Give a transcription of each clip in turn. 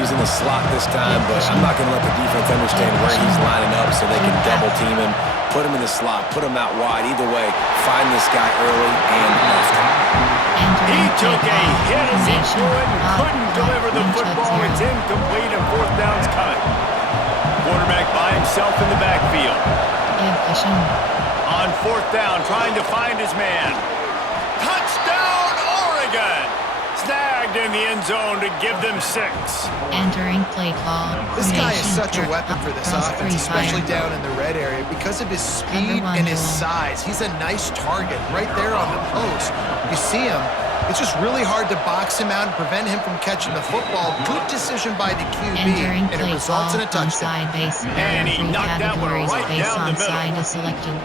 He's in the slot this time, but I'm not going to let the defense understand where he's lining up so they can double team him, put him in the slot, put him out wide. Either way, find this guy early and often. He took a hit as he threw it and couldn't deliver the football. It's incomplete and fourth down's coming. Quarterback by himself in the backfield. On fourth down, trying to find his man. Touchdown, Oregon! Snagged in the end zone to give them 6. Entering play call. This guy is such a weapon for this offense, especially down in the red area. Because of his speed and his size, he's a nice target right there on the post. You see him. It's just really hard to box him out and prevent him from catching the football. Good decision by the QB, and it results in a touchdown. And he knocked that one right down the middle. Selected.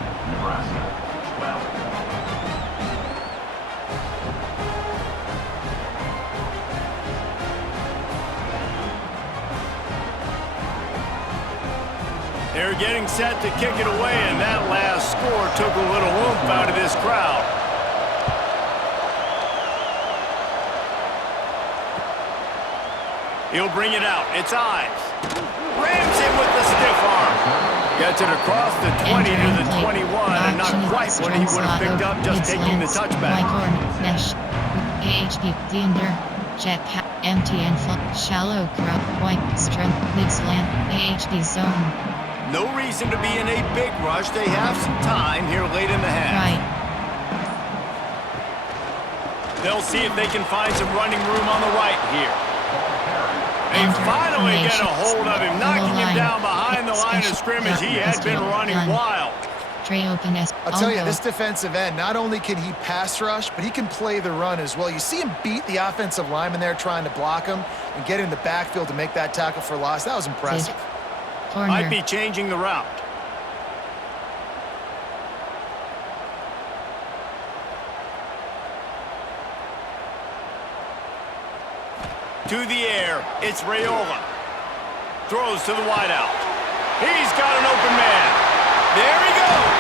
They're getting set to kick it away, and that last score took a little oomph out of this crowd. He'll bring it out. It's Ives. Rams him with the stiff arm. Gets it across the 20 to the 21, and not quite what he would have picked up just taking the touchback. AHP, Dinder, Jetpack, empty and full, shallow crop, white, strength, mid-slant, AHP zone. No reason to be in a big rush. They have some time here late in the half. Right. They'll see if they can find some running room on the right here. They finally get a hold of him, knocking him down behind the line of scrimmage. He had been running wild. I'll tell you, this defensive end, not only can he pass rush, but he can play the run as well. You see him beat the offensive lineman there trying to block him and get in the backfield to make that tackle for loss. That was impressive. Might be changing the route. To the air, it's Raiola. Throws to the wideout. He's got an open man. There he goes.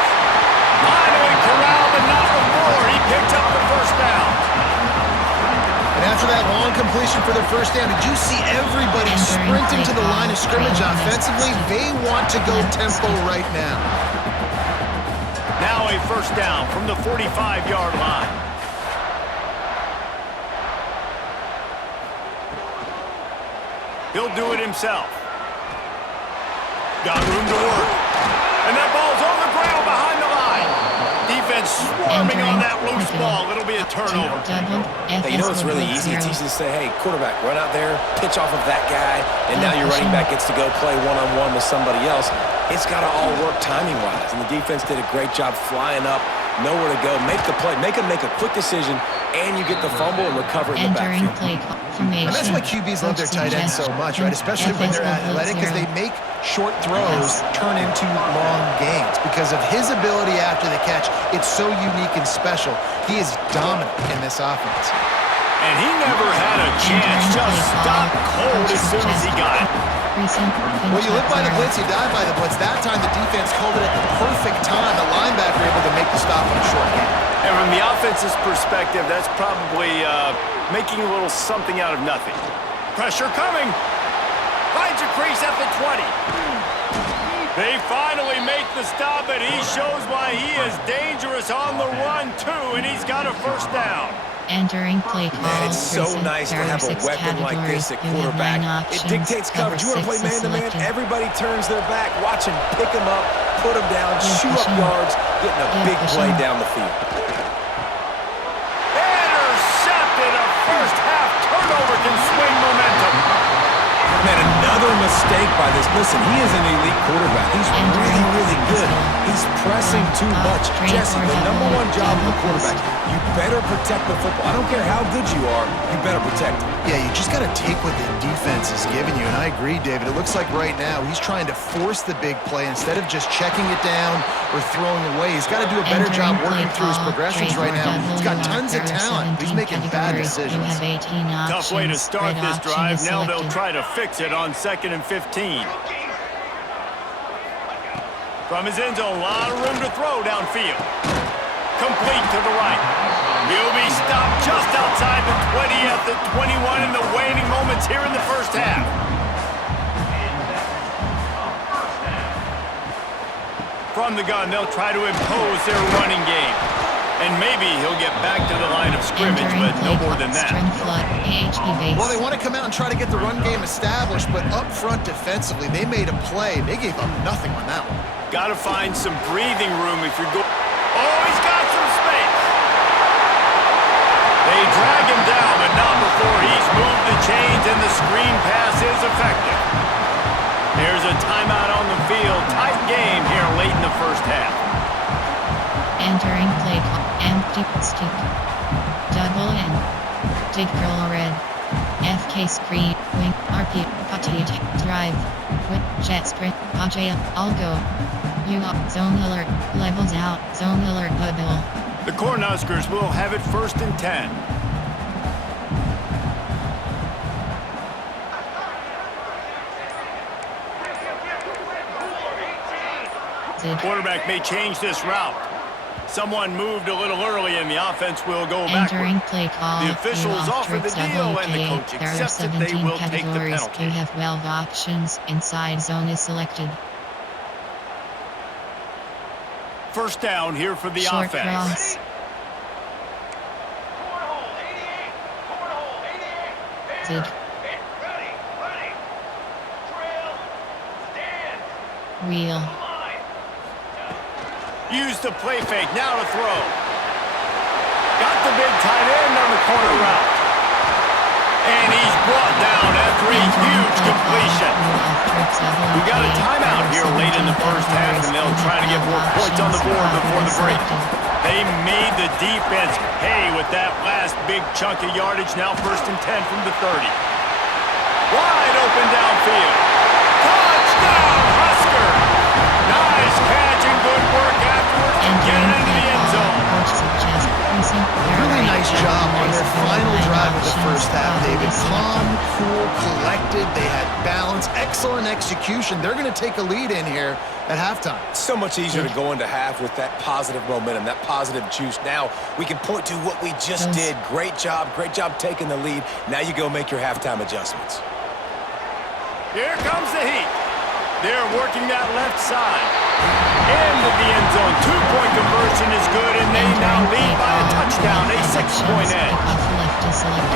Finally corralled, but not before. He picked up the first down. And after that long completion for the first down, did you see everybody sprinting to the line of scrimmage offensively? They want to go tempo right now. Now a first down from the 45-yard line. He'll do it himself. Got room to work. And that ball's on the ground behind the line. Defense swarming on that loose ball. It'll be a turnover. Hey, you know it's really easy. It's easy to say, hey, quarterback, run out there, pitch off of that guy, and now your running back gets to go play one-on-one with somebody else. It's got to all work timing-wise, and the defense did a great job flying up, nowhere to go, make the play, make them make a quick decision, and you get the fumble and recover in the backfield. And that's why QBs love their tight ends so much, right? Especially when they're athletic, because they make short throws turn into long gains. Because of his ability after the catch, it's so unique and special. He is dominant in this offense. And he never had a chance, just stopped cold as soon as he got it. Well, you live by the blitz, you die by the blitz. That time the defense called it at the perfect time. The linebacker able to make the stop on a short game. And from the offense's perspective, that's probably making a little something out of nothing. Pressure coming. Finds a crease at the 20. They finally make the stop, and he shows why he is dangerous on the run, too, and he's got a first down. Entering play call. Man, it's so nice to have a weapon like this at quarterback. It dictates coverage. You want to play man-to-man? Everybody turns their back. Watch him pick him up, put him down, shoot up yards, getting a big play down the field. Intercepted. A first-half turnover can swing momentum. Man, another mistake by this. Listen, he is an elite quarterback. He's really, really good. He's pressing too much. Jesse, the number one job of a quarterback, you better protect the football. I don't care how good you are, you better protect it. Yeah, you just got to take what the defense is giving you, and I agree, David. It looks like right now he's trying to force the big play instead of just checking it down or throwing away. He's got to do a better job working through his progressions right now. He's got tons of talent. He's making bad decisions. Tough way to start this drive. Now they'll try to fix it on 2nd and 15. From his end zone, a lot of room to throw downfield. Complete to the right. He'll be stopped just outside the 20 at the 21 in the waning moments here in the first half. From the gun, they'll try to impose their running game. And maybe he'll get back to the line of scrimmage, but no more than that. Well, they want to come out and try to get the run game established, but up front defensively, they made a play. They gave up nothing on that one. Got to find some breathing room if you're going. Oh, he's got some space. They drag him down, but not before he's moved the chains and the screen pass is effective. There's a timeout on the field. Tight game here late in the first half. Entering play call. Empty stick. Double N. Dig roll red. FK screen. Wing. RP. Potato. Drive. Whip. Jet sprint. Pajaya. All go. You up. Zone alert. Levels out. Zone alert. Bubble. The Cornhuskers will have it 1st and 10. Quarterback may change this route. Someone moved a little early and the offense will go backward. Entering play call. The officials offer the deal and the coach accepts that they will take the penalty. You have 12 options. Inside zone is selected. First down here for the Short offense. cross. Zig. Wheel. Use the play fake, now to throw. Got the big tight end on the corner route. And he's brought down after a huge completion. We got a timeout here late in the first half, and they'll try to get more points on the board before the break. They made the defense pay with that last big chunk of yardage, now 1st and 10 from the 30. Wide open downfield. Touchdown, Husker! Nice catch and good work afterwards to get it into the end zone. Really nice job on their final drive of the first half, David. Calm, cool, collected. They had balance. Excellent execution. They're going to take a lead in here at halftime. So much easier to go into half with that positive momentum, that positive juice. Now we can point to what we just did. Great job taking the lead. Now you go make your halftime adjustments. Here comes the heat. They're working that left side. Into the end zone. 2-point conversion is good, and they now lead by a touchdown, a 6-point edge.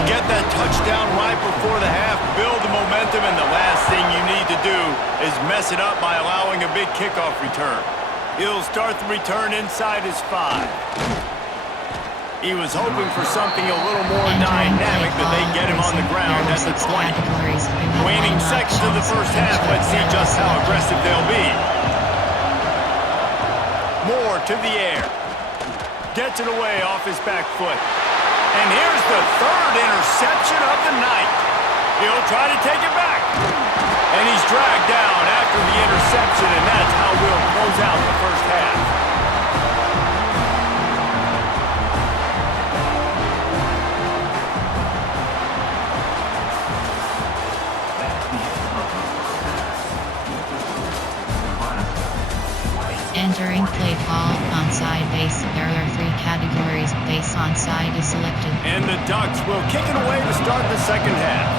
Get that touchdown right before the half, build the momentum, and the last thing you need to do is mess it up by allowing a big kickoff return. He'll start the return inside his 5. He was hoping for something a little more dynamic, but they get him on the ground at the 20. Waning seconds of the first half, let's see just how aggressive they'll be. Moore to the air. Gets it away off his back foot. And here's the 3rd interception of the night. He'll try to take it back. And he's dragged down after the interception, and that's how we'll close out the first half. Entering play call, onside base. There are 3 categories. Base onside is selected. And the Ducks will kick it away to start the second half.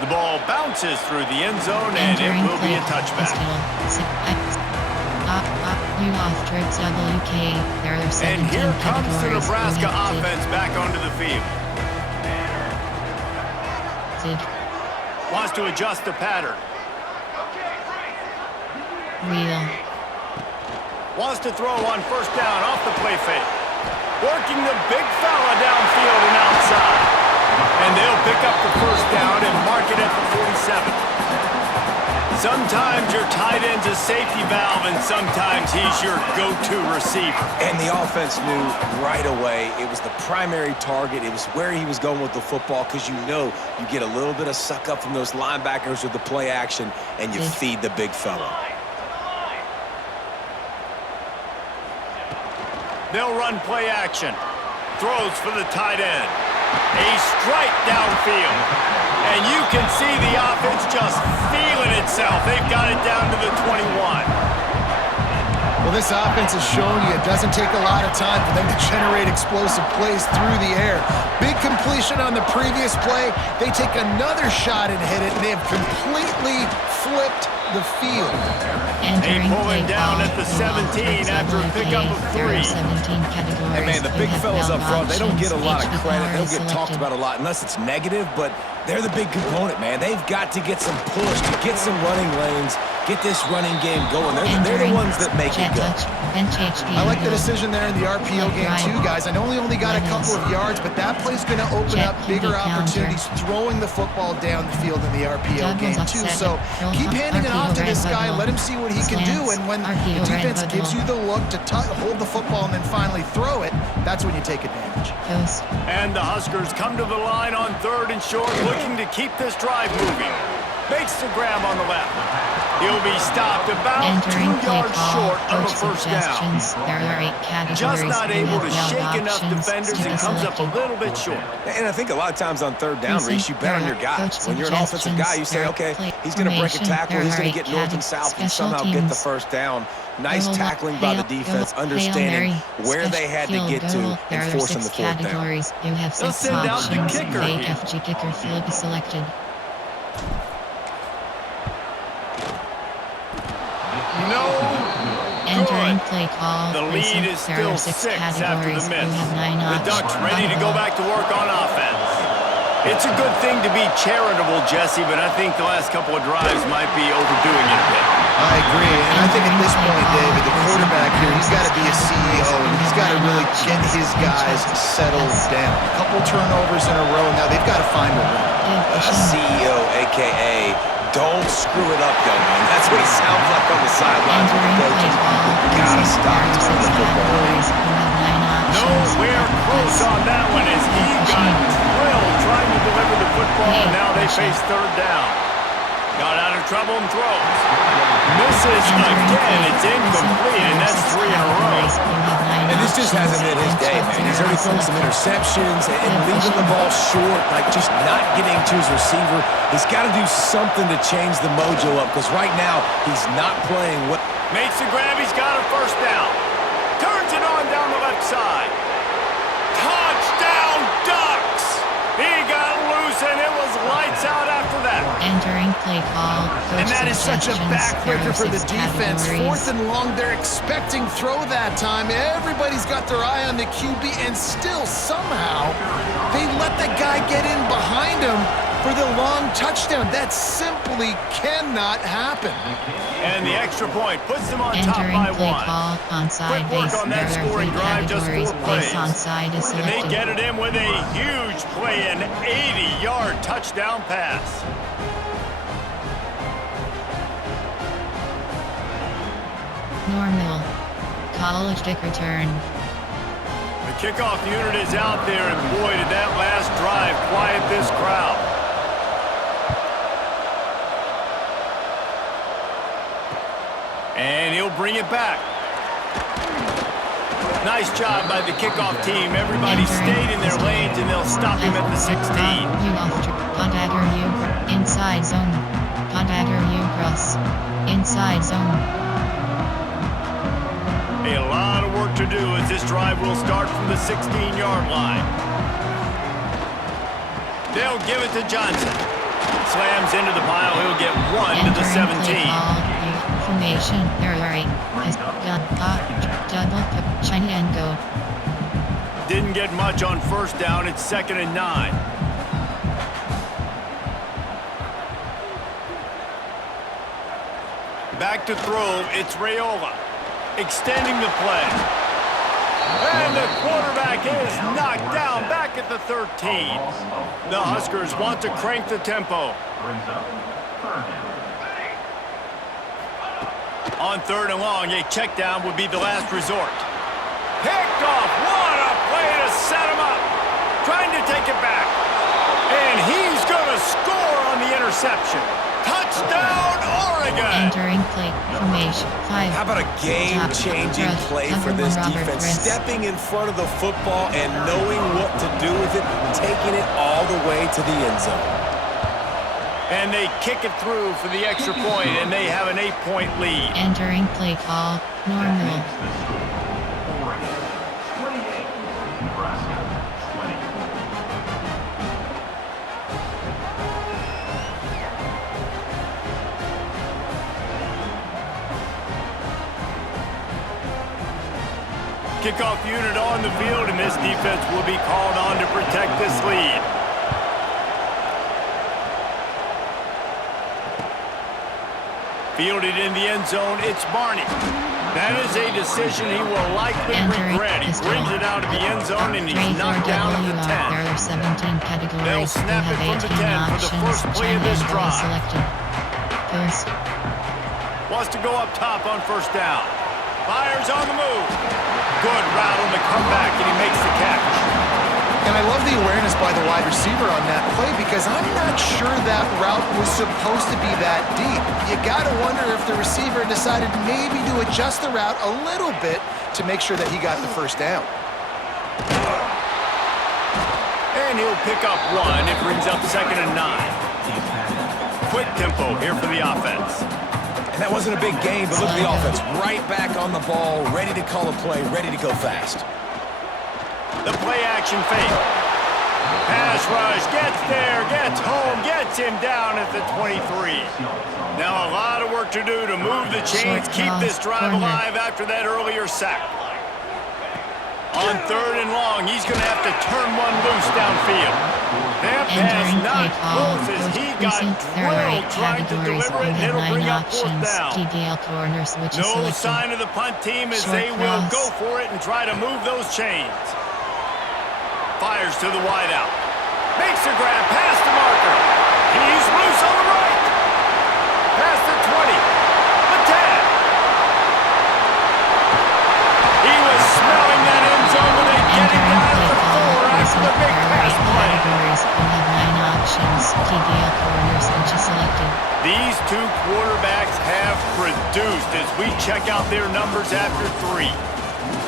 The ball bounces through the end zone, and it will be a touchback. You off trips WK. There are 17 And here comes the categories Nebraska selected. offense back onto the field. Zig. Wants to adjust the pattern. Wheel. Wants to throw on first down off the play fake. Working the big fella downfield and outside. And they'll pick up the first down and mark it at the 47. Sometimes your tight end's a safety valve, and sometimes he's your go-to receiver. And the offense knew right away it was the primary target. It was where he was going with the football, because you know you get a little bit of suck up from those linebackers with the play action, and you feed the big fella. They'll run play action. Throws for the tight end. A strike downfield. And you can see the offense just feeling itself. They've got it down to the 21. Well, this offense has shown you it doesn't take a lot of time for them to generate explosive plays through the air. Big completion on the previous play. They take another shot and hit it, and they have completely flipped the field. They pull it down at the 17 after a pickup of 3. Hey, man, the big fellas up front, they don't get a lot of credit. They don't get talked about a lot unless it's negative, but they're the big component, man. They've got to get some push, to get some running lanes, get this running game going. They're the ones that make it go. I like the decision there in the RPO game too, guys. I know he only got a couple of yards, but that play's going to open up bigger opportunities throwing the football down the field in the RPO game too. So keep handing it off to this guy. Let him see what he can do. And when the defense gives you the look to hold the football and then finally throw it, that's when you take advantage. And the Huskers come to the line on 3rd and short, looking to keep this drive moving. Makes the grab on the left. He'll be stopped about 2 yards short of a first down. Just not able to shake enough defenders and comes up a little bit short. And I think a lot of times on 3rd down, Reese, you bet on your guys. When you're an offensive guy, you say, okay, he's going to break a tackle, he's going to get north and south and somehow get the first down. Nice tackling by the defense, understanding where they had to get to and forcing the 4th down. You have 6 options. AFG kicker field selected. No. Entering play call. The lead is still 6 after the miss. The Ducks ready to go back to work on offense. It's a good thing to be charitable, Jesse, but I think the last couple of drives might be overdoing it a bit. I agree, and I think at this point, David, the quarterback here, he's got to be a CEO, and he's got to really get his guys settled down. A couple turnovers in a row, now they've got to find a rhythm. CEO, a.k.a. don't screw it up, young man. That's what it sounds like on the sidelines with the coaches. You gotta stop turning the football. Nowhere close on that one as he got drilled trying to deliver the football, and now they face 3rd down. Got out of trouble and throws. Misses again. It's incomplete, and that's 3 in a row. And this just hasn't been his day, man. He's already thrown some interceptions and leaving the ball short, like just not getting to his receiver. He's got to do something to change the mojo up because right now he's not playing well. Makes the grab. He's got a first down. Turns it on down the left side. Touchdown, Ducks! He got loose, and it was lights out after that. Entering play call. And that is such a backbreaker for the defense. 4th and long, they're expecting throw that time. Everybody's got their eye on the QB, and still somehow they let the guy get in behind him for the long touchdown. That simply cannot happen. And the extra point puts them on top Entering by play 1. call. Onside Quick work base. on that scoring drive, just 4 plays. Onside is And they selected. get it in with a huge play, an 80-yard touchdown pass. Normal. College kick return. The kickoff unit is out there, and boy, did that last drive quiet this crowd. And he'll bring it back. Nice job by the kickoff team. Everybody stayed in their lanes, and they'll stop him at the 16. Contactor you inside zone. Contactor you cross. Inside zone. A lot of work to do as this drive will start from the 16-yard line. They'll give it to Johnson. Slams into the pile. He'll get 1 to the 17. Formation. Right. Double shiny and go. Didn't get much on first down. It's 2nd and 9. Back to throw. It's Raiola. Extending the play. And the quarterback is knocked down back at the 13. The Huskers want to crank the tempo. On 3rd and long, a check down would be the last resort. Picked off. What a play to set him up. Trying to take it back. And he's going to score on the interception. Touchdown, Oregon! Entering play formation 5. How about a game-changing play for this defense? Stepping in front of the football and knowing what to do with it, taking it all the way to the end zone. And they kick it through for the extra point, and they have an 8-point lead. Entering play call, normal. Kickoff unit on the field, and this defense will be called on to protect this lead. Fielded in the end zone, it's Barney. That is a decision he will likely regret. He brings it out of the end zone, and he's knocked down at the 10. There are 17 categories. They'll snap it from the 10 for the first play of this drive. First. Wants to go up top on first down. Fires on the move. Good route on the comeback, and he makes the catch. And I love the awareness by the wide receiver on that play because I'm not sure that route was supposed to be that deep. You got to wonder if the receiver decided maybe to adjust the route a little bit to make sure that he got the first down. And he'll pick up one. It brings up 2nd and 9. Quick tempo here for the offense. And that wasn't a big gain, but look at the offense. Right back on the ball, ready to call a play, ready to go fast. The play-action fake. Pass rush, gets there, gets home, gets him down at the 23. Now a lot of work to do to move the chains, keep this drive alive after that earlier sack. On 3rd and long, he's going to have to turn one loose downfield. That pass not close as he got drilled trying to deliver it, and it'll bring up 4th down. No sign of the punt team as they will go for it and try to move those chains. Fires to the wideout. Makes a grab past the marker. He's loose on the right. Past the 20. The 10. He was smelling that end zone when they get him down at the 4 after the big pass play. These two quarterbacks have produced as we check out their numbers after 3.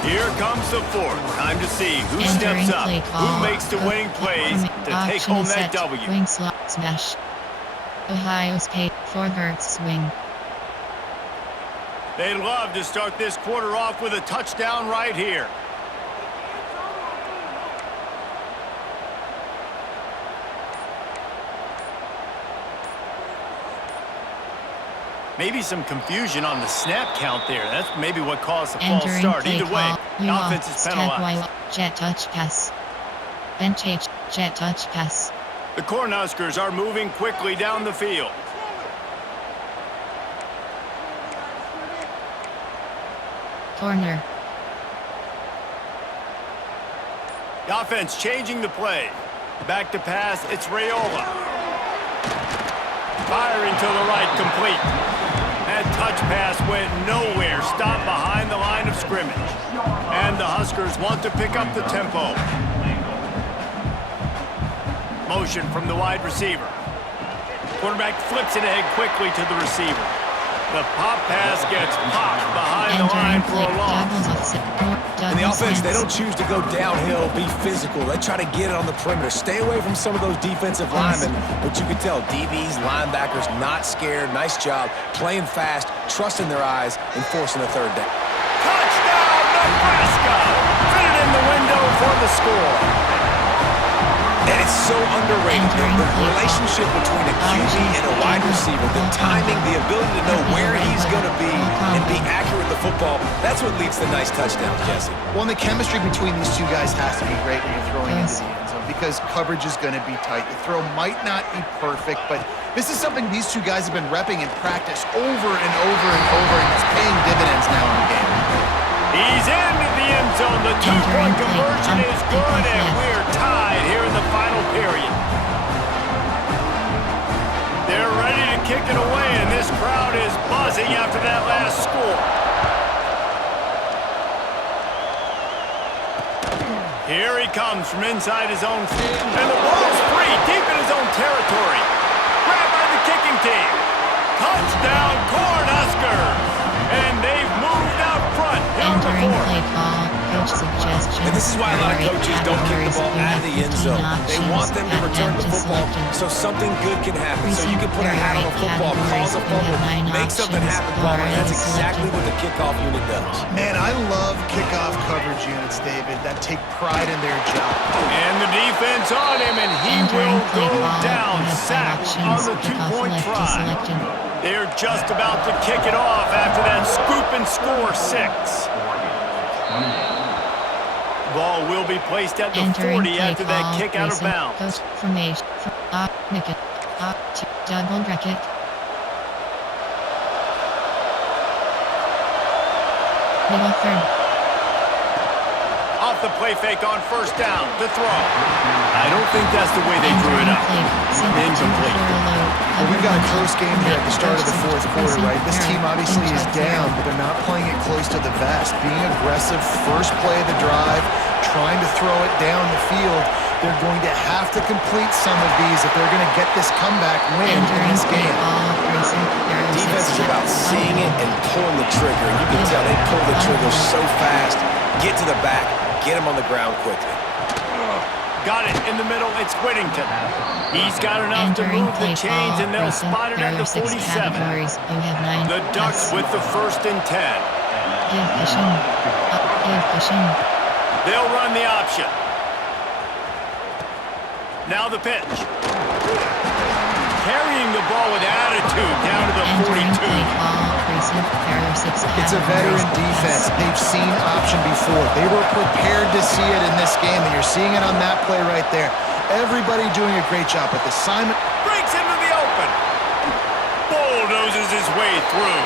Here comes the 4th. Time to see who steps up, who makes the winning plays to take home that W. Wing slot smash. Ohio State forward swing. They'd love to start this quarter off with a touchdown right here. Maybe some confusion on the snap count there. That's maybe what caused the false start. Either way, the offense is penalized. Jet touch pass. Bench H, jet touch pass. The Cornhuskers are moving quickly down the field. Corner. The offense changing the play. Back to pass, it's Raiola. Firing to the right, complete. That touch pass went nowhere, stopped behind the line of scrimmage. And the Huskers want to pick up the tempo. Motion from the wide receiver. Quarterback flips it ahead quickly to the receiver. The pop pass gets popped behind the line for a loss. In the offense, they don't choose to go downhill, be physical. They try to get it on the perimeter. Stay away from some of those defensive linemen, but you can tell DBs, linebackers, not scared. Nice job, playing fast, trusting their eyes, and forcing a 3rd down. Touchdown, Nebraska! Fit it in the window for the score. And it's so underrated, the relationship between a QB and a wide receiver, the timing, the ability to know where he's going to be and be accurate with the football, that's what leads to nice touchdowns, Jesse. Well, and the chemistry between these two guys has to be great when you're throwing into the end zone because coverage is going to be tight. The throw might not be perfect, but this is something these two guys have been repping in practice over and over and over, and it's paying dividends now in the game. He's into the end zone. The 2-point conversion is good, and we're tied here in the final period. They're ready to kick it away, and this crowd is buzzing after that last score. Here he comes from inside his own field, and the ball's free, deep in his own territory. Grabbed by the kicking team. Touchdown, Cornhuskers! And they've moved out front here in the 4th. Entering play call, And this is why a lot of coaches don't kick the ball out of the end zone. They want them to return the football so something good can happen. So you can put a hat on a football, cause a fumble, make something happen, Palmer. And that's exactly what the kickoff unit does. Man, I love kickoff coverage units, David, that take pride in their job. And the defense on him, and he will go down, sacked on the two-point try. They're just about to kick it off after that scoop and score 6. Ball will be placed at the 40 after that kick out of bounds. Formation. Double bracket. Middle third. Off the play fake on first down. The throw. I don't think that's the way they drew it up. Incomplete. Well, we've got a close game here at the start of the fourth quarter, right? This team obviously is down, but they're not playing it close to the vest. Being aggressive, first play of the drive, trying to throw it down the field. They're going to have to complete some of these if they're going to get this comeback win in this game. Defense is about seeing it and pulling the trigger. You can tell they pull the trigger so fast, get to the back, get them on the ground quickly. Got it in the middle. It's Whittington. He's got enough to move the chains, and they'll spot it at the 47. The Ducks with the 1st and 10. They'll run the option. Now the pitch. Carrying the ball with attitude down to the 42. It's a veteran defense. They've seen option before. They were prepared to see it in this game, and you're seeing it on that play right there. Everybody doing a great job, but the Simon breaks into the open. Bulldozes his way through.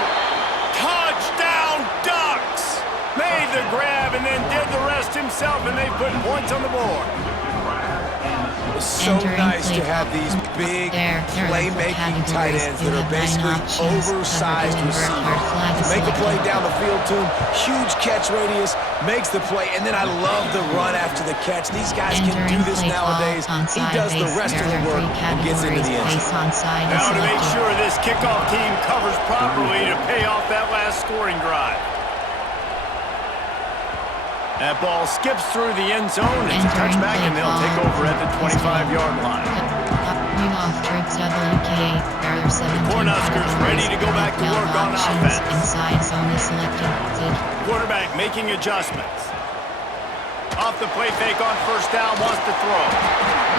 Touchdown, Ducks! Made the grab and then did the rest himself, and they put points on the board. It's so nice to have these big playmaking tight ends that are basically oversized receivers. Make a play down the field to him, huge catch radius, makes the play, and then I love the run after the catch. These guys can do this nowadays. He does the rest of the work and gets into the end zone. Now to make sure this kickoff team covers properly to pay off that last scoring drive. That ball skips through the end zone. It's a touchback, and they'll take over at the 25-yard line. The Cornhuskers ready to go back to work on offense. Quarterback making adjustments. Off the play fake on first down, wants to throw.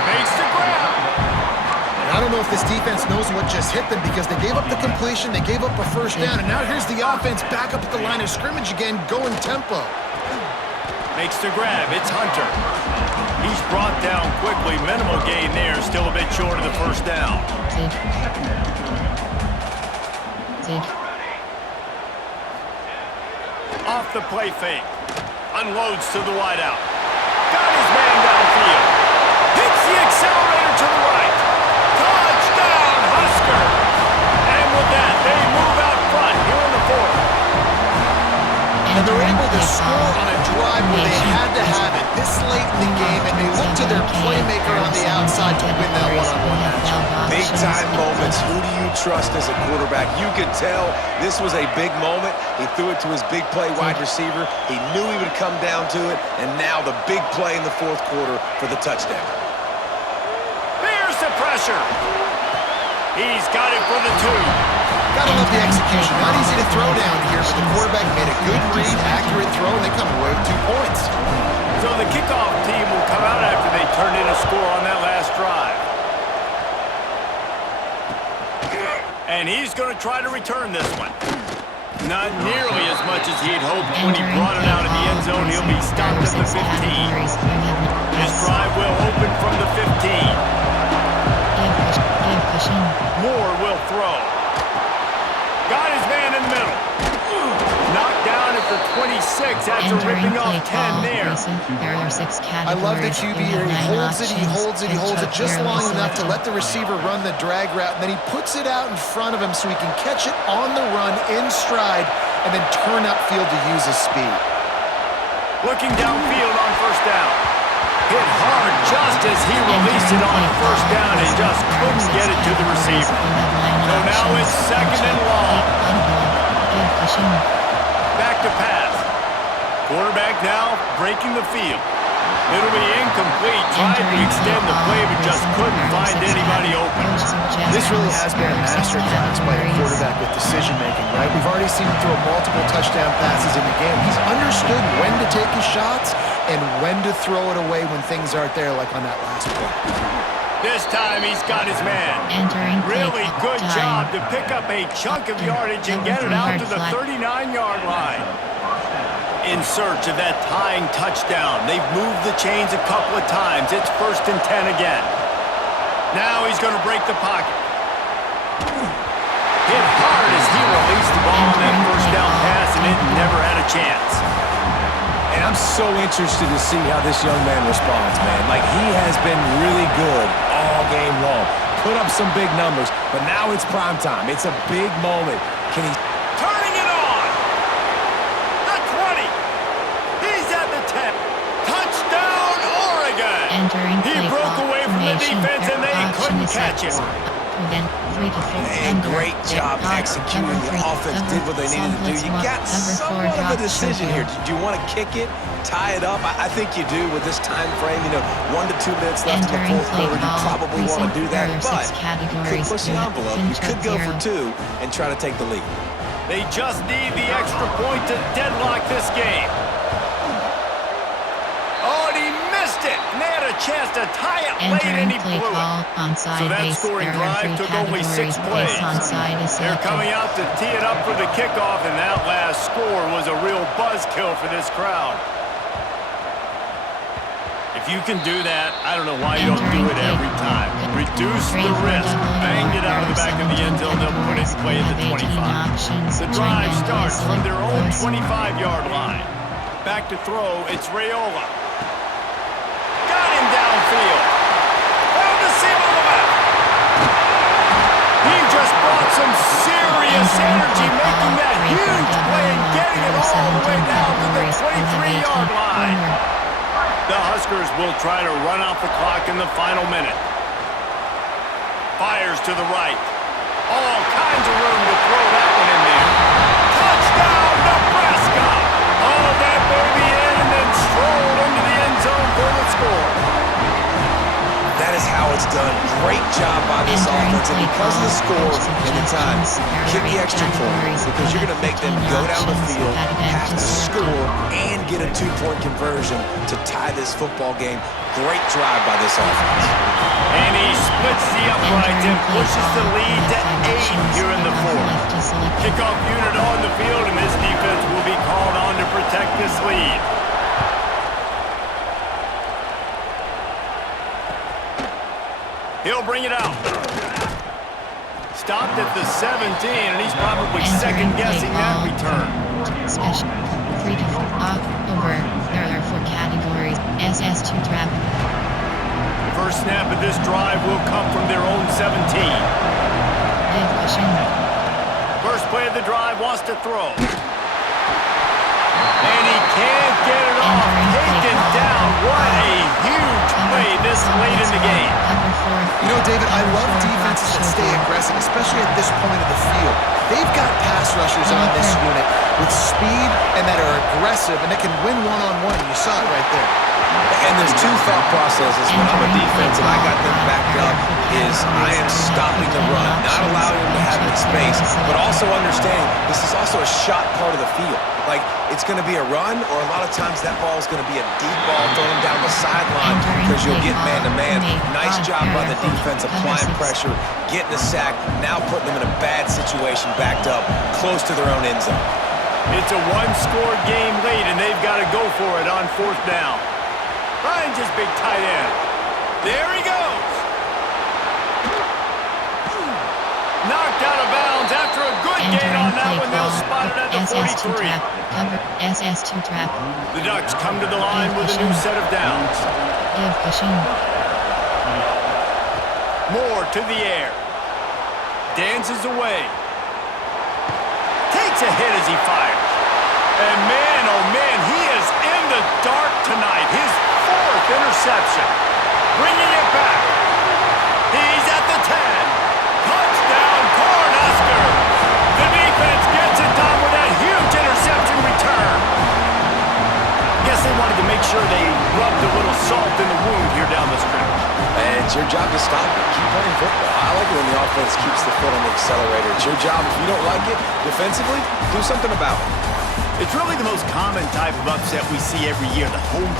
Makes the grab. I don't know if this defense knows what just hit them because they gave up the completion, they gave up a first down, and now here's the offense back up at the line of scrimmage again, going tempo. Makes the grab. It's Hunter. He's brought down quickly. Minimal gain there. Still a bit short of the first down. Off the play fake. Unloads to the wideout. Got his man downfield. Hits the accelerator to the right. Touchdown, Husker. And with that, they move out front here in the fourth. And they're able to score on a drive where they had to have it this late in the game, and they look to their playmaker on the outside to win that one-on-one matchup. Big-time moments. Who do you trust as a quarterback? You could tell this was a big moment. He threw it to his big play wide receiver. He knew he would come down to it, and now the big play in the fourth quarter for the touchdown. There's the pressure. He's got it for the 2. Gotta love the execution. Not easy to throw down here, but the quarterback made a good read, accurate throw, and they come away with 2 points. So the kickoff team will come out after they turned in a score on that last drive. And he's going to try to return this one. Not nearly as much as he had hoped when he brought it out of the end zone. He'll be stopped at the 15. This drive will open from the 15. Moore will throw. Got his man in the middle. Knocked down at the 26 after ripping off 10 there. I love the QB here. He holds it, he holds it, he holds it just long enough to let the receiver run the drag route, and then he puts it out in front of him so he can catch it on the run in stride and then turn upfield to use his speed. Looking downfield on first down. Hit hard just as he released it on first down and just couldn't get it to the receiver. So now it's 2nd and long. Back to pass. Quarterback now breaking the field. It'll be incomplete. Tried to extend the play, but just couldn't find anybody open. This really has been a masterclass by a quarterback with decision-making, right? We've already seen him throw multiple touchdown passes in the game. He's understood when to take his shots and when to throw it away when things aren't there, like on that last play. This time he's got his man. Really good job to pick up a chunk of yardage and get it out to the 39-yard line. In search of that tying touchdown. They've moved the chains a couple of times. It's 1st and 10 again. Now he's going to break the pocket. Hit hard as he released the ball on that first down pass, and it never had a chance. And I'm so interested to see how this young man responds, man. Like, he has been really good all game long. Put up some big numbers, but now it's prime time. It's a big moment. Can he... Turning it on! The 20! He's at the 10. Touchdown, Oregon! He broke away from the defense, and they couldn't catch him. And great job executing. The offense did what they needed to do. You got somewhat of a decision here. Do you want to kick it, tie it up? I think you do with this time frame. 1 to 2 minutes left in the fourth quarter. You probably want to do that, but you could push the envelope. You could go for 2 and try to take the lead. They just need the extra point to deadlock this game. Oh, and he missed it. And they had a chance to tie it late, and he blew it. So that scoring drive took only 6 plays. They're coming out to tee it up for the kickoff, and that last score was a real buzzkill for this crowd. If you can do that, I don't know why you don't do it every time. Reduce the risk. Bang it out of the back of the end zone. They'll put it in play at the 25. The drive starts from their own 25-yard line. Back to throw, it's Raiola. Got him downfield. Found the seam on the left. He just brought some serious energy, making that huge play and getting it all the way down to the 23-yard line. The Huskers will try to run out the clock in the final minute. Fires to the right. All kinds of room to throw that one in there. Touchdown, Nebraska! All that baby in and then strolled into the end zone for the score. That is how it's done. Great job by this offense. And because of the score and the time, get the extra point because you're going to make them go down the field, have to score, and get a 2-point conversion to tie this football game. Great drive by this offense. And he splits the uprights and pushes the lead to 8 here in the fourth. Kickoff unit on the field, and this defense will be called on to protect this lead. He'll bring it out. Stopped at the 17, and he's probably second-guessing that return. Special 3 to 4 over. There are 4 categories. SS2 trap. First snap of this drive will come from their own 17. First play of the drive wants to throw. And he can't get it off. Taken down. What a huge play this late in the game. David, I love defenses that stay aggressive, especially at this point of the field. They've got pass rushers on this unit with speed and that are aggressive, and they can win one-on-one. You saw it right there. And there's 2 thought processes when I'm a defense and I got them backed up is I am stopping the run, not allowing them to have any space, but also understanding this is also a shot part of the field. Like, it's going to be a run, or a lot of times that ball is going to be a deep ball thrown down the sideline because you'll get man-to-man. Nice job by the defense applying pressure, getting a sack, now putting them in a bad situation backed up, close to their own end zone. It's a 1-score game late, and they've got to go for it on 4th down. Finds his big tight end. There he goes. Knocked out of bounds after a good gain on that one. They'll spot it at the 43. SS2 trap. The Ducks come to the line with a new set of downs. Moore to the air. Dances away. Takes a hit as he fires. And man, oh man, he is in the dark tonight. His 4th interception. Bringing it back. He's at the 10. Touchdown, Cornhuskers. The defense gets it done with that huge interception return. salt in the wound here down the stretch. And it's your job to stop it. Keep playing football. I like it when the offense keeps the foot on the accelerator. It's your job. If you don't like it defensively, do something about it. It's really the most common type of upset we see every year. The home